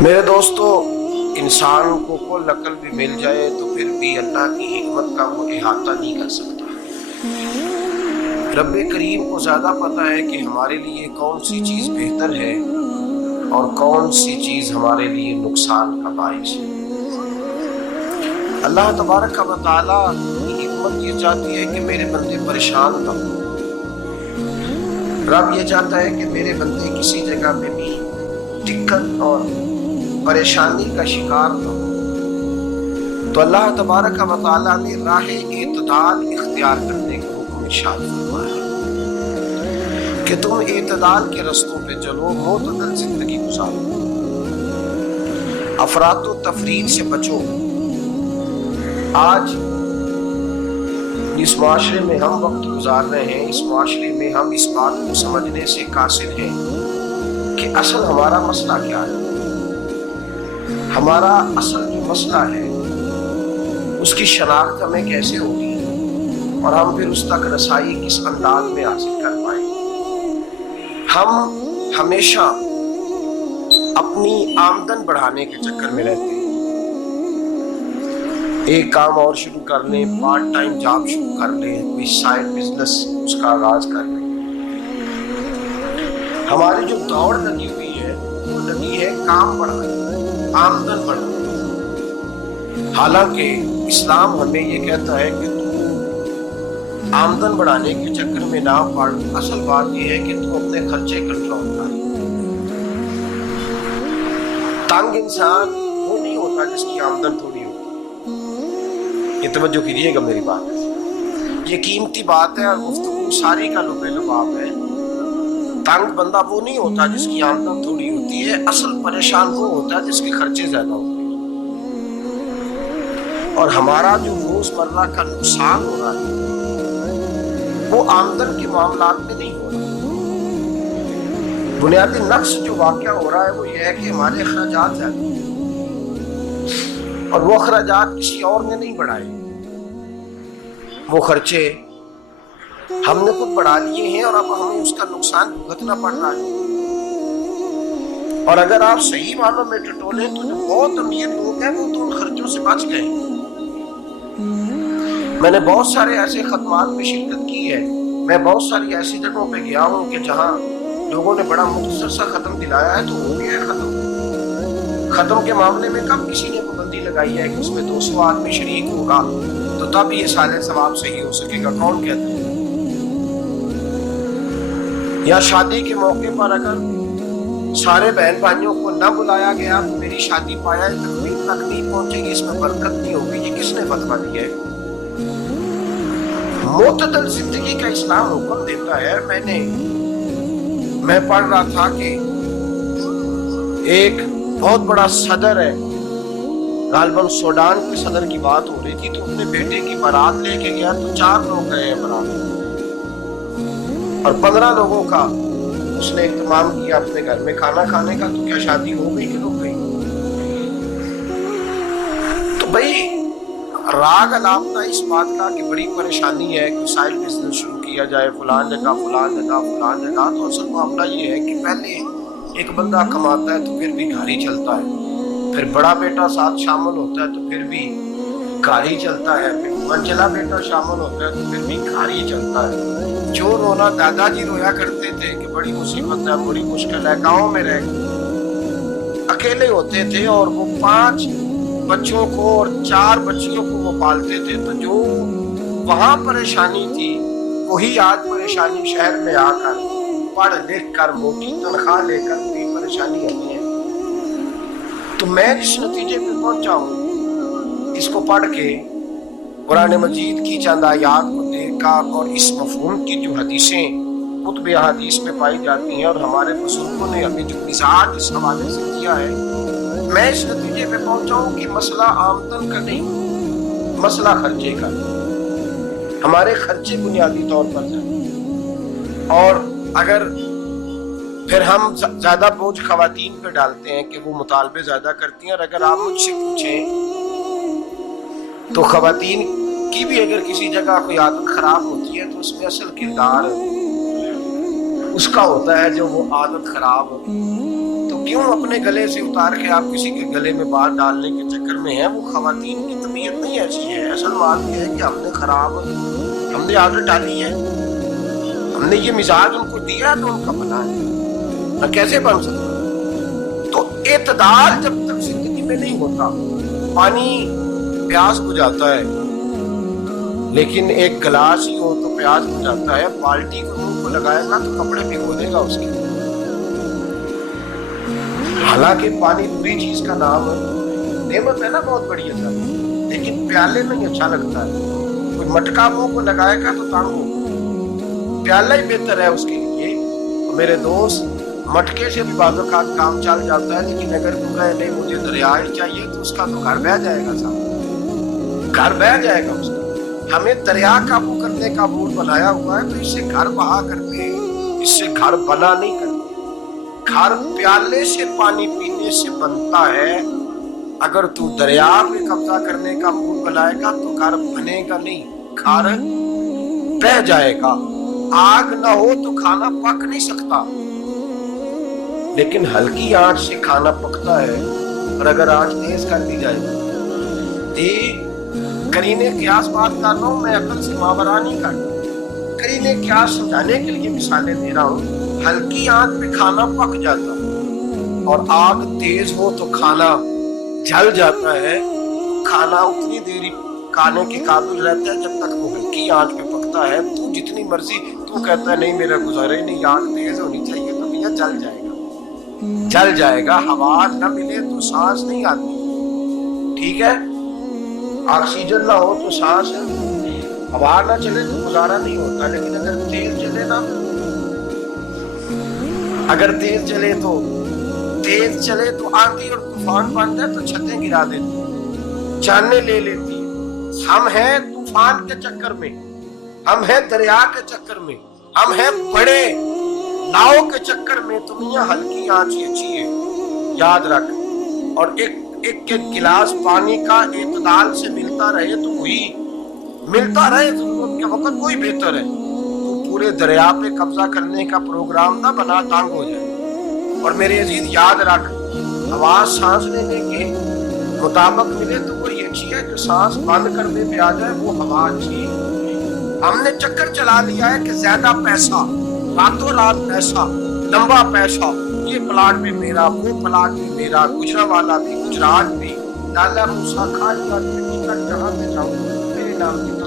میرے دوستو، انسان کو کل عقل بھی مل جائے تو پھر بھی اللہ کی حکمت کا وہ احاطہ نہیں کر سکتا۔ رب کریم کو زیادہ پتہ ہے کہ ہمارے لیے کون سی چیز بہتر ہے اور کون سی چیز ہمارے لیے نقصان کا باعث ہے۔ اللہ تبارک و تعالیٰ کی حکمت یہ چاہتی ہے کہ میرے بندے پریشان نہ ہوں۔ رب یہ چاہتا ہے کہ میرے بندے کسی جگہ پہ بھی دقت اور پریشانی کا شکار نہ ہو، تو اللہ تبارک و تعالیٰ نے راہ اعتدال اختیار کرنے کا حکم ارشاد فرمایا کہ تم اعتدال کے رستوں پہ چلو، معتدل زندگی گزارو، افراط و تفریط سے بچو۔ آج اس معاشرے میں ہم وقت گزار رہے ہیں، اس معاشرے میں ہم اس بات کو سمجھنے سے قاصر ہیں کہ اصل ہمارا مسئلہ کیا ہے۔ ہمارا اصل جو مسئلہ ہے اس کی شناخت ہمیں کیسے ہوگی اور ہم پھر اس تک رسائی کس انداز میں حاصل کر پائیں گے۔ ہم ہمیشہ اپنی آمدن بڑھانے کے چکر میں رہتے ہیں، ایک کام اور شروع کر لیں، پارٹ ٹائم جاب شروع کر لیں، کوئی سائیڈ بزنس اس کا آغاز کر لیں۔ ہماری جو دوڑ لگی ہوئی ہے وہ لگی ہے کام بڑھانے، آمدن بڑھانے۔ حالانکہ اسلام ہمیں یہ کہتا ہے کہ تو آمدن بڑھانے کے چکر میں نہ پڑ، اصل بات یہ ہے کہ تو اپنے خرچے کنٹرول کر۔ تنگ انسان وہ نہیں ہوتا جس کی آمدن تھوڑی ہوتی۔ یہ توجہ کیجیے گا میری بات، یہ قیمتی بات ہے اور گفتگو ساری کا لب لباب ہے۔ تنگ بندہ وہ نہیں ہوتا جس کی آمدن تھوڑی ہوتی ہے، اصل پریشان وہ ہوتا ہے جس کے خرچے زیادہ ہوتے ہیں۔ اور ہمارا جو روز مرہ کا نقصان ہو رہا ہے وہ آمدن کے معاملات میں نہیں ہو رہا۔ بنیادی نقص جو واقعہ ہو رہا ہے وہ یہ ہے کہ ہمارے اخراجات زیادہ ہیں اور وہ اخراجات کسی اور نے نہیں بڑھائے، وہ خرچے ہم نے خود بڑھا لیے ہیں اور اب ہمیں اس کا نقصان بھگتنا پڑ رہا ہے۔ اور اگر آپ صحیح معنوں میں ٹٹولیں تو جو بہت امیر لوگ ہیں وہ تو ان خرچوں سے بچ گئے۔ میں نے بہت سارے ایسے خدمات میں شرکت کی ہے، میں بہت ساری ایسی جگہوں پہ گیا ہوں کہ جہاں لوگوں نے بڑا مختصر سا ختم دلایا ہے تو ہو گیا ہے ختم۔ ختم کے معاملے میں کب کسی نے پابندی لگائی ہے کہ اس میں 200 آدمی شریک ہوگا تو تب یہ سال ثواب صحیح ہو سکے گا؟ کون کہتا ہے؟ یا شادی کے موقع پر اگر سارے بہن بھائیوں کو نہ بلایا گیا تو میری شادی پایا تکمیل تک نہیں پہنچے گی، اس میں برکت نہیں ہوگی، یہ کس نے فتویٰ دیا ہے؟ معتدل زندگی کا اسلام حکم دیتا ہے۔ میں پڑھ رہا تھا کہ ایک بہت بڑا صدر ہے، غالباً سوڈان کے صدر کی بات ہو رہی تھی، تو اپنے بیٹے کی بارات لے کے گیا تو 4 لوگ گئے ہیں بارات اور 15 لوگوں کا اس نے اہتمام کیا اپنے گھر میں کھانا کھانے کا۔ تو کیا شادی ہو گئی کہ رک گئی؟ تو بھائی راگ علامتہ اس بات کا کہ بڑی پریشانی ہے کہ سائیڈ بزنس شروع کیا جائے فلان جگہ فلان جگہ فلان جگہ، تو اصل معاملہ یہ ہے کہ پہلے ایک بندہ کماتا ہے تو پھر بھی گھر ہی چلتا ہے، پھر بڑا بیٹا ساتھ شامل ہوتا ہے تو پھر بھی گھر ہی چلتا ہے، پھر منجلا بیٹا شامل ہوتا ہے تو پھر بھی گھر ہی چلتا ہے۔ جو رونا دادا جی رویا کرتے تھے کہ بڑی مصیبت ہے، بڑی مشکل ہے، گاؤں میں رہ اکیلے ہوتے تھے اور وہ 5 بچوں کو اور 4 بچیوں کو وہ پالتے تھے، تو جو وہاں پریشانی تھی وہی آج پریشانی شہر میں آ کر پڑھ لکھ کر موٹی تنخواہ لے کر بھی پریشانی ہمیں ہے۔ تو میں جس نتیجے پہ پہنچا ہوں اس کو پڑھ کے، قرآن مجید کی چند آیات کو دیکھ کر اور اس مفہوم کی جو حدیثیں کتب احادیث میں پائی جاتی ہیں اور ہمارے بزرگوں نے ہمیں جو مزاج اس حوالے سے کیا ہے، میں اس نتیجے پہ پہنچا ہوں کہ مسئلہ آمدن کا نہیں، مسئلہ خرچے کا۔ ہمارے خرچے بنیادی طور پر ہیں، اور اگر پھر ہم زیادہ بوجھ خواتین پہ ڈالتے ہیں کہ وہ مطالبے زیادہ کرتی ہیں، اور اگر آپ مجھ سے پوچھیں تو خواتین کی بھی اگر کسی جگہ کوئی عادت خراب ہوتی ہے تو اس میں اصل کردار اس کا ہوتا ہے جو وہ عادت خراب تو کیوں اپنے گلے سے اتار کے آپ کسی کے گلے میں بات ڈالنے کے چکر میں ہیں؟ وہ خواتین کی طبیعت نہیں ایسی ہے. اصل بات یہ ہے کہ ہم نے عادت ڈالی ہے, ہم نے یہ مزاج ان کو دیا تو ان کا بنا ہے نہ, کیسے بن سکتا. تو اعتدال جب تک زندگی میں نہیں ہوتا, پانی پیاس بجھاتا ہے لیکن ایک گلاس ہی ہو تو پیاس بجھاتا ہے. بالٹی کو منہ کو لگائے گا تو کپڑے بھگو دے گا اس کے. حالانکہ پانی بری چیز کا نام ہے, نعمت ہے نا بہت بڑی ہے, لیکن پیالے میں اچھا لگتا ہے. کوئی مٹکا منہ کو لگائے گا تو تانگ ہو, پیالہ ہی بہتر ہے اس کے لیے. میرے دوست, مٹکے سے بھی بعض اوقات کام چل جاتا ہے, لیکن اگر تو کہے نہیں مجھے دریا ہی چاہیے تو اس کا تو گھر بہ جائے گا صاحب, گھر بہ جائے گا اس کا. ہمیں دریا قابو کرنے کا موڈ بنایا ہوا ہے تو اس سے گھر بہا کرتے ہیں, اس سے گھر بنا نہیں کرتے. گھر پیالے سے پانی پینے سے بنتا ہے. اگر تو دریا میں قبضہ کرنے کا موڈ بنائے گا تو گھر بنے گا نہیں, گھر بہ جائے گا. آگ نہ ہو تو کھانا پک نہیں سکتا, لیکن ہلکی آنچ سے کھانا پکتا ہے. اور اگر آنچ تیز کر دی جائے کرینے قیاس بات کر رہا ہوں, میں عقل سے ماورا نہیں کرتا, کرینے قیاس سمجھانے کے لیے مثالیں دے رہا ہوں. ہلکی آنچ پہ کھانا پک جاتا ہے اور آگ تیز ہو تو کھانا جل جاتا ہے. کھانا اتنی دیر کھانے کے قابل رہتا ہے جب تک وہ ہلکی آنچ پہ پکتا ہے. تو جتنی مرضی تو کہتا ہے نہیں میرا گزارے نہیں, آگ تیز ہونی چاہیے, تو بھیا جل جائے گا, جل جائے گا. ہوا نہ ملے تو سانس نہیں آتی, ٹھیک ہے, آکسیجن نہ ہو تو سانس ہے, ہوا نہ چلے تو گزارا نہیں ہوتا. لیکن اگر تیز چلے نا, اگر تیز چلے تو آندھی اور طوفان بن جائے تو چھتیں گرا دیتی, جانیں لے لیتی ہے. ہم ہیں طوفان کے چکر میں, ہم ہیں دریا کے چکر میں, ہم ہیں بڑے ناؤ کے چکر میں. تو میاں ہلکی آنچ ہی اچھی ہے, یاد رکھ. اور ایک گلاس پانی کا اعتدال سے ملتا رہے تو وہی ملتا رہے, ضرورت کے وقت وہی بہتر ہے. تو پورے دریا پہ قبضہ کرنے کا پروگرام نہ بنا, تانگ ہو جائے. اور میرے عزیز یاد رکھ, آواز سانس لینے کے مطابق ملے تو وہی اچھی ہے, جو سانس بند کرنے پہ آ جائے وہ ہوا اچھی ہے. ہم نے چکر چلا لیا ہے کہ زیادہ پیسہ, راتوں رات پیسہ, لمبا پیسہ, یہ پلاٹ بھی میرا, وہ پلاٹ بھی میرا, گجرانوالہ بھی, گجرات بھی, لالا موسیٰ خان کا ٹکٹ جہاں پہ جاؤں میرے نام کی